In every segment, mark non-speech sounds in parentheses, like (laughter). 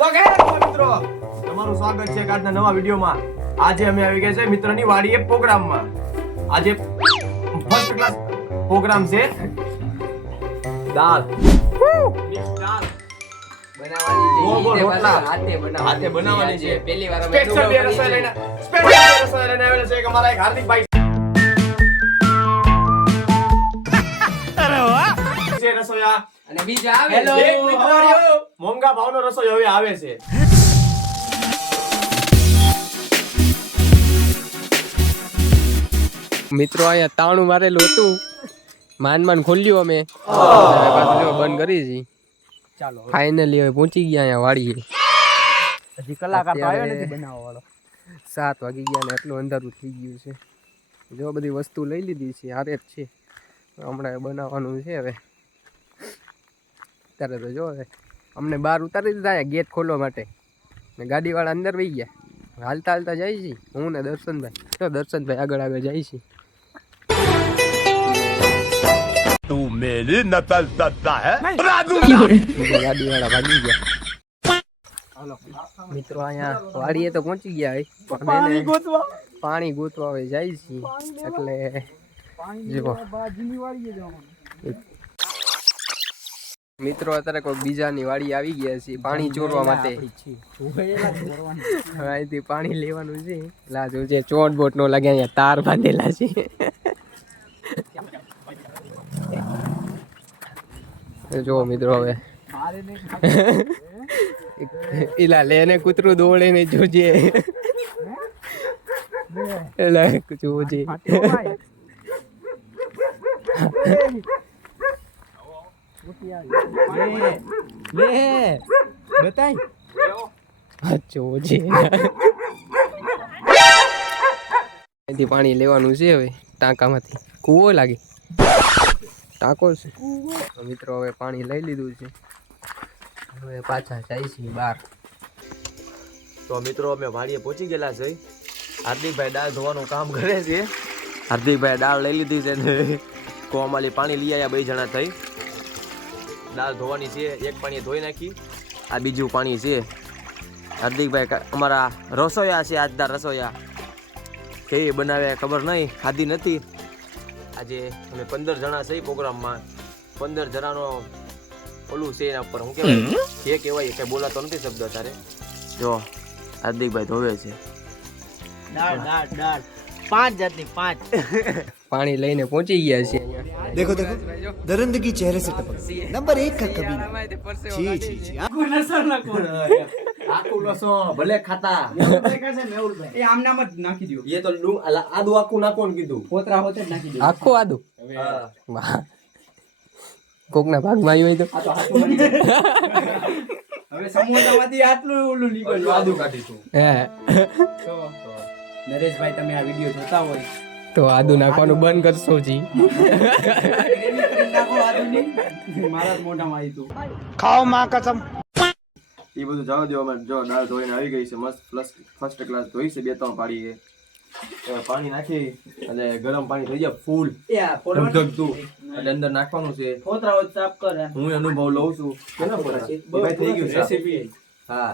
તો મિત્રો. તમારું સ્વાગત છે આજના નવા વિડીયોમાં. આજે અમે આવી ગયા છે મિત્રની વાડીએ પ્રોગ્રામમાં. આજે ફર્સ્ટ ક્લાસ પ્રોગ્રામ છે. દાળ. દાળ ગોળ ગોળ રોટલા. હાથે બનાવવાની છે. પહેલી વાર સ્પેશિયલ રસોઈ લઈને સ્પેશિયલ રસોઈ લઈને આવેલા છે એક અમારા એક હાર્દિકભાઈ. છે રસોયા અને બીજા આવે હેલો મિત્રો મોંઘા ભાવનો રસોઈ હવે આવે છે. મિત્રો અહીંયા તાણું મારેલું હતું. માન માન ખોલ્યું અમે. હવે પાછું જો બંધ કરી છી ચાલો. ફાઇનલી હવે પહોંચી ગયા અહીંયા વાડીએ. હજી કલાક આવ્યો નથી બનાવવા વાળો સાત વાગી ગયા ને એટલું અંધારું થઈ ગયું છે. જો બધી વસ્તુ લઈ લીધી છે હારે જ છે. હમણાં બનાવવાનું છે હવે. અત્યારે તો જો અમને બહાર ઉતારી દીધા ગેટ ખોલવા માટે. ને ગાડીવાળા અંદર વહી ગયા. હાલતા હાલતા જાય છે. હું ને દર્શનભાઈ. તો દર્શનભાઈ આગળ આગળ જાય છે. (laughs) ગાડીવાળા ભાગી ગયા. મિત્રો અહીંયા વાડીએ તો પહોંચી ગયા હોય પાણી ગોતવા? જાય છે. એટલે મિત્રો અત્યારે કોઈ બીજાની વાડી આવી ગયા છે પાણી ચોરવા માટે. અહીંથી પાણી લેવાનું છે. લા જોજે ચોટ બોટ નો લાગે અહીંયા તાર બાંધેલા છે. જો મિત્રો હવે. એલા (laughs) લેને કૂતરું દોડે ને જોજે. એલા જોજે. (laughs) જોજે અહીંથી પાણી લેવાનું છે હવે, ટાંકામાંથી. કૂવો લાગે. ટાંકો છે. મિત્રો હવે પાણી લઈ લીધું છે. હવે પાછા જાય છે બહાર. તો મિત્રો અમે વાડીએ પહોંચી ગયેલા છે. હાર્દિકભાઈ દાળ ધોવાનું કામ કરે છે. હાર્દિકભાઈ દાળ લઈ લીધી છે કોમાલી પાણી લઈ આવ્યા બે જણા થઈ. દાળ ધોવાની છે એક પાણી ધોઈ નાખી. આ બીજું પાણી છે. હાર્દિકભાઈ કા- અમારા રસોયા છે આજના રસોયા. કેવી બનાવે ખબર નહીં ખાધી નથી. આજે અમે પંદર જણા છે પ્રોગ્રામમાં. પંદર જણાનો ઓલું છે એના ઉપર હું કહેવાય? જે કહેવાય કંઈ બોલાતો નથી શબ્દ તારે જો હાર્દિકભાઈ ધોવે છે. દાળ દાળ દાળ. પાંચ જાતની પાંચ. પાણી લઈને પહોંચી ગયા છે દેખો દેખો. દરંદગી ચહેરે સે ટપક. નંબર 1 કા કબીના જી જી જી. આકુ લસણ ના કોણ આકુ લસણ ભલે ખાતા. એ આમનામ જ નાખી દયો. એ તો લુ આદુ આકુ ના કોણ કીધું. પોતરા હોતે નાખી દયો. આખો આદુ? કોકના ભાગમાં આવ્યો તો. હવે સમોસામાંથી આટલું ઓલું નીકળ્યું આદુ કાઢીશું. હે. નરેશભાઈ તમે આ વીડિયો જોતા હોય. તો આદુ નાખવાનું બંધ કરશો જી. મારા મોઢામાં આવી તું એ બધું જવા દેવા અમે જો દાળ ધોઈને આવી ગઈ છે મસ્ત પ્લસ ફર્સ્ટ ક્લાસ ધોઈ છે બે ત્રણ પાડી છે. પાણી નાખી અને ગરમ પાણી થઈ જાય ફૂલ. ધગધગતું એટલે અંદર નાખવાનું છે. ફોતરા હોત સાફ કર. હું અનુભવ લઉં છું. કેનો ફોતરા. થઈ ગયું રેસીપી હા.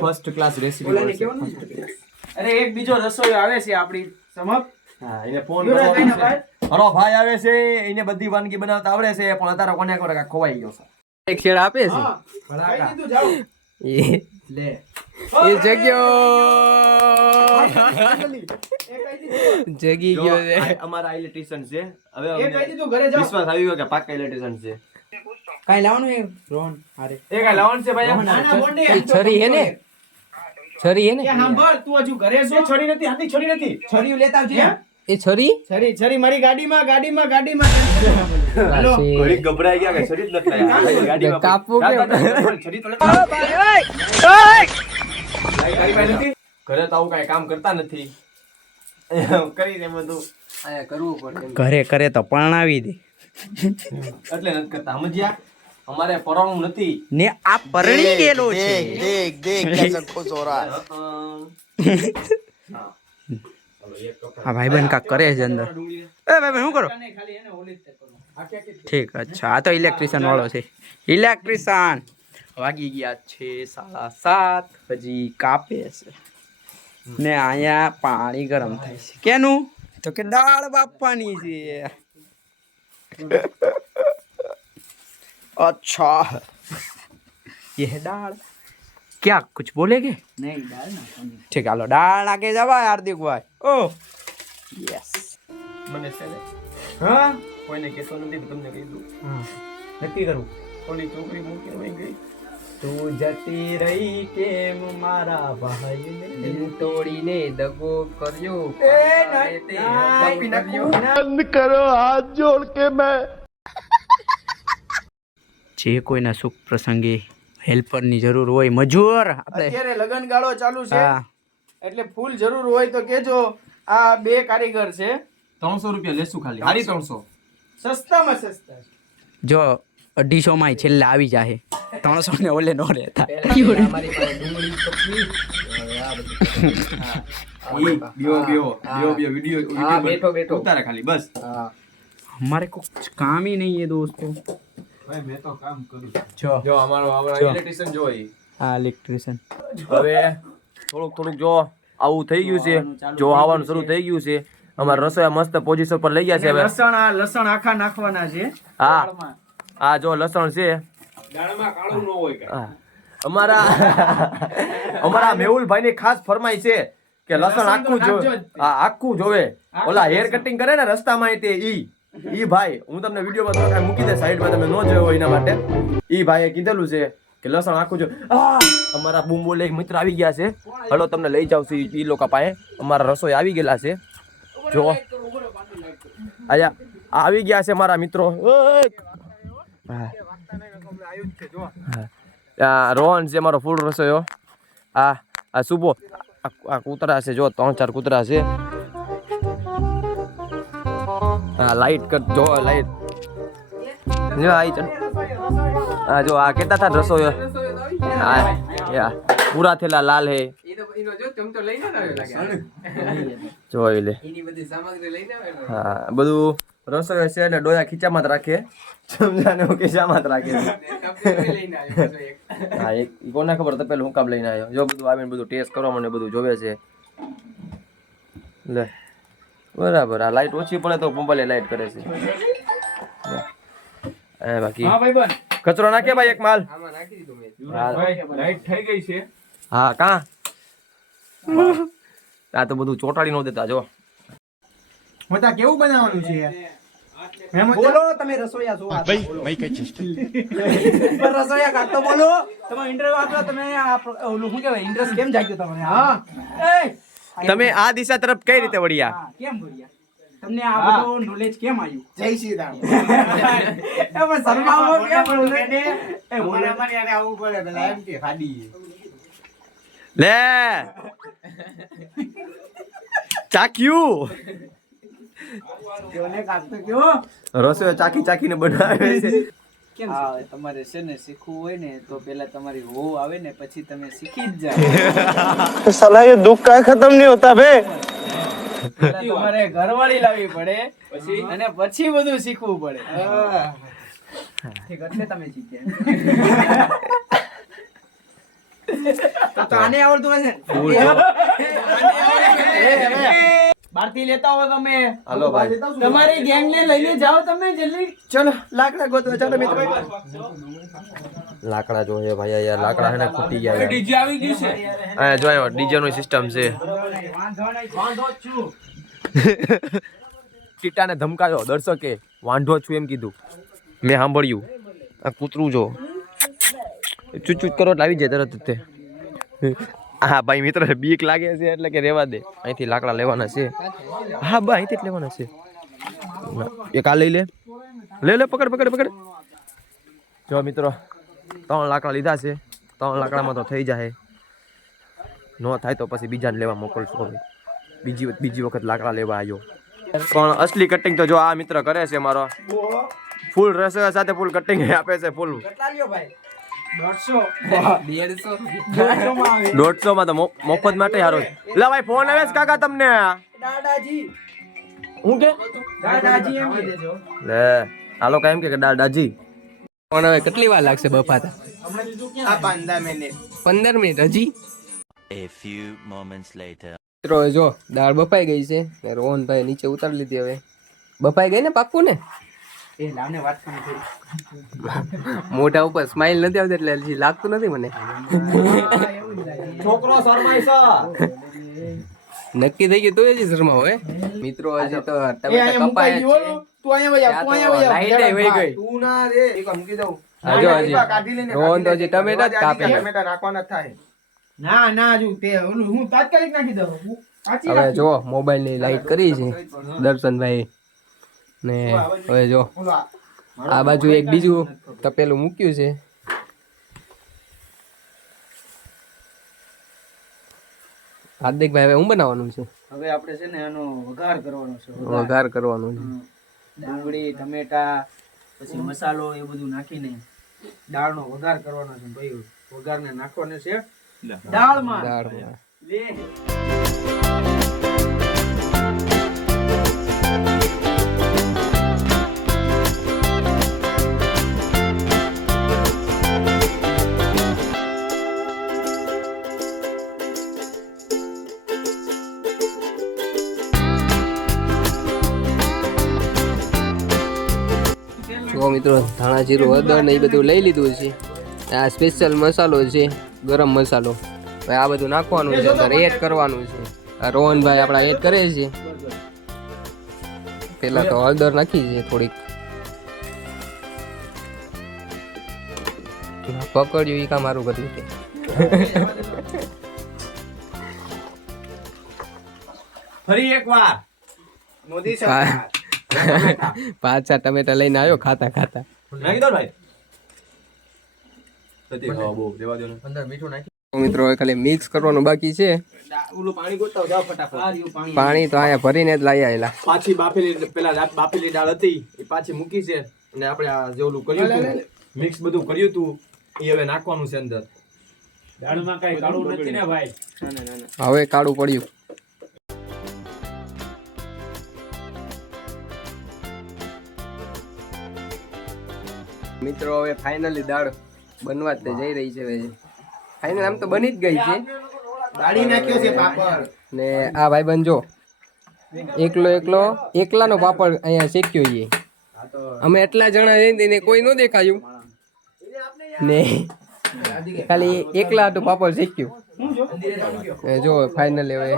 ફર્સ્ટ ક્લાસ રેસીપી ફર્સ્ટ ને? અરે એક બીજો રસોઈ આવે છે આપણી સમપ હા એને ફોન યુવરાજ ભાઈ. આવે છે એને બધી વાનગી બનાવતા આવડે છે પણ અત્યારે કોને કોને ખોવાઈ ગયો છે. એક શેડ આપે છે? હા કહી દીધું જાઓ. એ. લે. એ જગ્યો. એ કહી દીધું. જગી ગયો છે. અમારા ઇલેક્ટ્રિશિયન છે. હવે એ કહી દીધું ઘરે જાઓ. વિશ્વાસ આવી ગયો કે પાક્કા ઇલેક્ટ્રિશિયન છે. કાંઈ લાવવાનું એ? રોહન હારે. એ કાંઈ લાવવાનું છે ભાઈ? ના, ના, છરી હે ને? છરી હે ને? સાંભળ તું હજુ ઘરે છો? છરી નથી હાથી છરી નથી. છરી લેતા આવજે. એ છરી? છરી છરી મારી ગાડીમાં ગાડીમાં ગાડીમાં. હેલો. છે. (laughs) ગભરાઈ ગયા કે છરી જ નથી. ગાડીમાં કાપો કે છરી તો ઓય કાંઈ કાંઈ નથી. ઘરે તો આવું કાંઈ કામ કરતા નથી. કરી દે બધું. આયા કરવું પડે ઘરે કરે તો પરણાવી દે. એટલે નથી કરતા. સમજ્યા? અમારે પરણું નથી. ને આ પરણી ગયેલો છે. દેખ દેખ કેસર ખુશ હો. હા ભાઈ બન કા કરે છે અંદર. એ ભાઈ બન શું કરો? ઠીક અચ્છા. આ તો ઇલેક્ટ્રિશિયન વાળો છે. ઇલેક્ટ્રિશિયન વાગી ગયા છે સાડા સાત. હજી કાપે છે. ને અહીંયા પાણી ગરમ થાય છે. કેનું? તો કે દાળ બાપવાની છે. अच्छा ये है दाल क्या कुछ बोलेगे નહીં દાળ નાખવાની ठीक है लो दाल नाके जवाय हार्दिक भाई ओ यस મને છે ને हाँ કોઈને કહેતો નથી તમને કહી દઉં नक्की करूँ ઓલી છોકરી મૂકી વહી ગઈ તું જતી રહી કેમ મારા ભાઈ દિલ તોડીને દગો કર્યો કાપી નાખ્યું. बंद करो हाथ जोड़ के मैं જે કોઈના સુખ પ્રસંગે હેલ્પરની જરૂર હોય મજૂર અત્યારે લગન ગાળો ચાલુ છે. એટલે ફૂલ જરૂર હોય તો કેજો આ બે કારીગર છે. ત્રણસો રૂપિયા લેશું ખાલી. હારી ત્રણસો. સસ્તામાં સસ્તા જો અઢીસો માં છેલ્લે આવી જાહે. ત્રણસો ને ઓલે નો રહેતા (laughs) અમારે કોઈ કામ નહીં એ આ ભાઈ જો. આવવાનું શરૂ થઈ ગયું છે. અમારા રસોયા પોઝિશન પર લઈ છે હવે. હા. જો લસણ છે. અમારા અમારા મેહુલભાઈ ની ખાસ ફરમાય છે કે લસણ આખું જોવે આખું જોવે. ઓલા હેર કટિંગ કરે ને રસ્તામાં તે ઈ. ઈ ભાઈ, હું તમને વિડીયોમાં થોડા મૂકી દે સાઈડમાં તમે ન જોયો એના માટે. ઈ ભાઈએ કીધેલું છે કે લસણ આખું જો! અમારા બૂમબોલે એક મિત્ર આવી ગયા છે. હલો, તમને લઈ જાઉં છું ઈ લોકો પાસે. અમારા રસોઈ આવી ગયેલા છે. જો. આયા, આવી ગયા છે મારા મિત્રો. રોહન છે મારો ફૂલ રસોયો આ આ સુબો આ કૂતરા છે, જો, ત્રણ ચાર કૂતરા છે. હા લાઈટ કર જો લાઈટ જો આઈ ચલ હા જો, આ કેતા હતા રસોઈ? હા યા પૂરા થેલા લાલ હે. જોઈ લે. હા, બધું રસોઈ છે એટલે ડોયા ખીચામાં જ રાખે સમજાને હું ખીચામાં જ રાખે કપડે લઈને આવ્યો પાછો એક. હા એક કોને ખબર તો પેલું હું કામ લઈને આવ્યો? જો બધું આવીને બધું ટેસ્ટ કરવા મને બધું જોવે છે. લે. બરાબર આ લાઈટ ઓછી પડે તો પંપાલે લાઈટ કરે છે. એ બાકી. હા ભાઈ બન કચરો નાખે ભાઈ એક માલ. આમાં નાખી દીધો મેં. હા લાઈટ થઈ ગઈ છે. હા કા? આ તો બધું ચોટાડી નો દેતા જો. મતા કેવું બનાવવાનું છે? બોલો તમે રસોઈયા છો આ બોલો. પણ રસોઈયા કાક તો બોલો. તમે ઇન્ટરવ્યુ આપ્યો તમે આ ઓલું શું કહેવાય? ઇન્ટરેસ્ટ કેમ જાગ્યો તમને હા? એ તમે આ દિશા તરફ કઈ રીતે વળ્યા? કેમ વળ્યા? તમને આ બધું નોલેજ કેમ આવ્યું? જય શ્રી રામ. (laughs) પણ શરમાવો કેમ બોલે? એ બોલે. લે. ચાક્યું? રસોઈ ચાકી ચાકીને બનાવે છે. કેમ હા તમારે છે ને શીખવું હોય ને તો પહેલા તમારી હો આવે ને પછી તમે શીખી જ જાઓ. સલાહ એ દુઃખ કાય ખતમ નહીં હોતા બે તમારે ઘરવાળી લાવવી પડે પછી? અને પછી બધું શીખવું પડે. ઠીક તમે શીખ્યા. આને આવડતું હશે બહારથી લેતા હો તમે. હાલો ભાઈ. તમારી ગેંગ ને લઈને જાઓ તમે જલ્દી. ચલો લાકડા ગોતવા ચાલો મિત્રો. લાકડા જો હે ભાઈ યાર લાકડા હેને ખૂટી ગયા ડીજે આવી ગયું છે. આ જો અહીંયા ડીજે નો સિસ્ટમ છે. (laughs) ચીટાને ધમકાયો દર્શકે વાંઢો છું એમ કીધું. મેં સાંભળ્યું. આ કૂતરું જો. ચૂચ કરો એટલે આવી જાય તરત જ તે. હા ભાઈ મિત્ર બીક લાગે છે, એટલે કે રેવા દે. અહીંથી લાકડા લેવાના છે. હા બા અહીંથી જ લેવાના છે. એક આ લઈ લે. લે લે, પકડ પકડ પકડ. જો મિત્રો, ત્રણ લાકડા લીધા છે. ત્રણ લાકડામાં તો થઈ જાય. નો થાય તો પછી બીજાને લેવા મોકલશો બીજી બીજી વખત લાકડા લેવા આવ્યો પણ અસલી કટિંગ તો જો આ મિત્ર કરે છે મારો. ફૂલ રસોઈ સાથે ફૂલ કટિંગ આપે છે ફૂલ ભાઈ દોઢસો. આવે. માં તો મફત માટે હારો લે ભાઈ ફોન આવે છે કાકા તમને? દાદાજી. હું કે? દાદાજી એમ કહી દેજો લે હાલો કાંઈ એમ કે દાદાજી. પણ હવે કેટલી વાર લાગશે બફાતા? આ પાંદા મિનિટ. પંદર મિનિટ હજી? A few moments later. મિત્રો જો દાળ બફાઈ ગઈ છે. ને રોહનભાઈ નીચે ઉતારી લીધી હવે. બફાઈ ગઈ ને પાક્કું ને મોઢા ઉપર સ્માઈલ નથી આવતી એટલે હજી લાગતું નથી મને. છોકરો નક્કી થઈ ગયું તો હજી શર્મા હોય મિત્રો હજી તો તમે કપાયા હવે જો મોબાઈલની લાઈટ કરી છે. દર્શનભાઈ. ને હવે જો આ. બાજુ એક બીજું તપેલું મૂક્યું છે. હાર્દિકભાઈ હવે હું બનાવવાનું છે? હવે આપણે છે ને આનો વઘાર કરવાનો છે વઘાર. કરવાનો છે. ડુંગળી ટમેટા પછી મસાલો એ બધું નાખીને દાળનો વઘાર કરવાનો છે ભાઈ વઘારને નાખવાનો છે દાળમાં. દાળમાં. મિત્રો ધાણા જીરું હળદર ને એ બધું લઈ લીધું છે. આ સ્પેશિયલ મસાલો છે ગરમ મસાલો. આ બધું નાખવાનું છે અંદર એડ કરવાનું છે. આ રોહનભાઈ આપણા એડ કરે છે. પેલા તો હળદર નાખી છે થોડીક. પકડ્યું એ કામ મારું કર્યું છે ફરી એક વાર મોદી સરકાર. પાછા ટમેટા લઈને આવ્યો ખાતા ખાતા. નાખી દો ભાઈ. સતી ખાવા બહુ દેવા દો ને. અંદર મીઠું નાખી. મિત્રો ખાલી મિક્સ કરવાનું બાકી છે. ઓલું પાણી ગોતાવ જાઓ ફટાફટ. આ રહ્યું પાણી. પાણી તો અહીંયા ભરીને જ લાવી આવેલા પાછી બાફેલી પેલા બાફેલી દાળ હતી એ પાછી મૂકી છે. અને આપણે આ જે ઓલું કર્યું હતું મિક્સ બધું કર્યું હતું એ હવે નાખવાનું છે અંદર. દાળમાં કઈ કાળું નથી ને ભાઈ? હવે કાળું પડ્યું. મિત્રો હવે ફાઇનલી દાળ બનવા જ તે જઈ રહી છે ફાઇનલ આમ તો બની જ ગઈ છે. દાળી નાખ્યો છે પાપડ. ને આ ભાઈબંધ જો એકલો એકલો એકલાનો પાપડ અહીંયા શેક્યો છે. અમે એટલા જણા જઈને એને કોઈ ન દેખાયું. ને ખાલી એકલા હતું પાપડ શેક્યું. જો ફાઇનલી હવે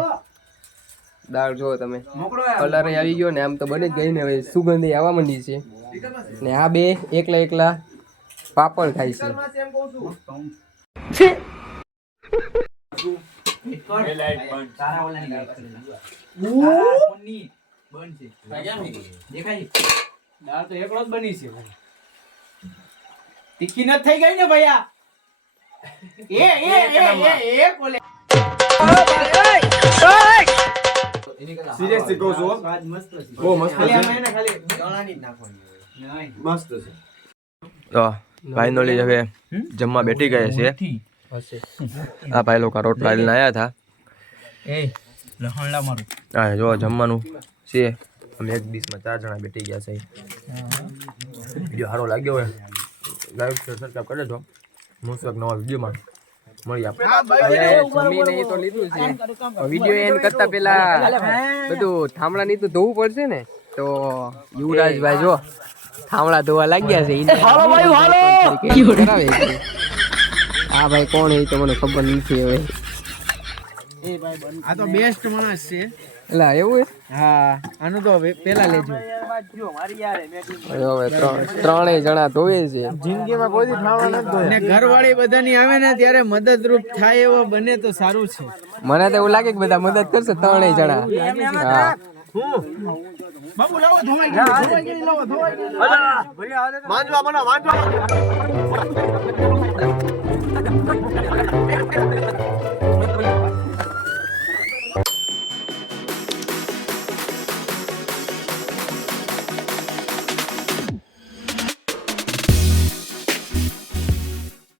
દાળ જો તમે. કલર આવી ગયો ને આમ તો બની જ ગઈ ને હવે સુગંધી આવવા માંડી છે. ને આ બે એકલા એકલા પાપડ ખાય છે? દાળ તો એકલો જ બની છે તીખી નથી થઈ ગઈ ને ભૈયા એ એ એ એ એ બોલે સિરિયસલી કહું છું હો. મસ્ત છે બહુ મસ્ત ખાલી છે ખાલી ચણાની જ નાખવાની. મસ્ત છે. તો ફાઇનલી હવે જમવા બેઠી ગયા છે. આ ભાઈ લોકો રોટલા લઈને આવ્યા હતા. એ લહણલા મારું. હા જો જમવાનું છે. અમે એક ડીશમાં ચાર જણા બેઠી ગયા છે. વીડિયો સારો લાગ્યો હોય લાઈક શેર સબસ્ક્રાઈબ કરી દેજો. એક નવા વિડીયોમાં. મળી આપણે. તો લીધું છે. વીડિયો એન્ડ કરતા પેલા બધું થાંભળા ની તો ધોવું પડશે ને. તો યુવરાજભાઈ જો. થાંભળા ધોવા લાગ્યા છે ઈને કરાવે છે. આ ભાઈ કોણ એ તો મને ખબર નથી હવે. આ તો બેસ્ટ માણસ છે. એલા એવું હા આનું તો પેલા લેજો. હવે ત્રણેય જણા ધોવે છે. જિંદગીમાં કોઈ દી ખાવા નથી ને ઘરવાળી બધાની આવે ને ત્યારે મદદરૂપ થાય એવો બને તો સારું છે. મને તો એવું લાગે કે બધા મદદ કરશે ત્રણેય જણા. હા. બાબુ લાવો ધોવાઈ ગયું માંજવા માંજવા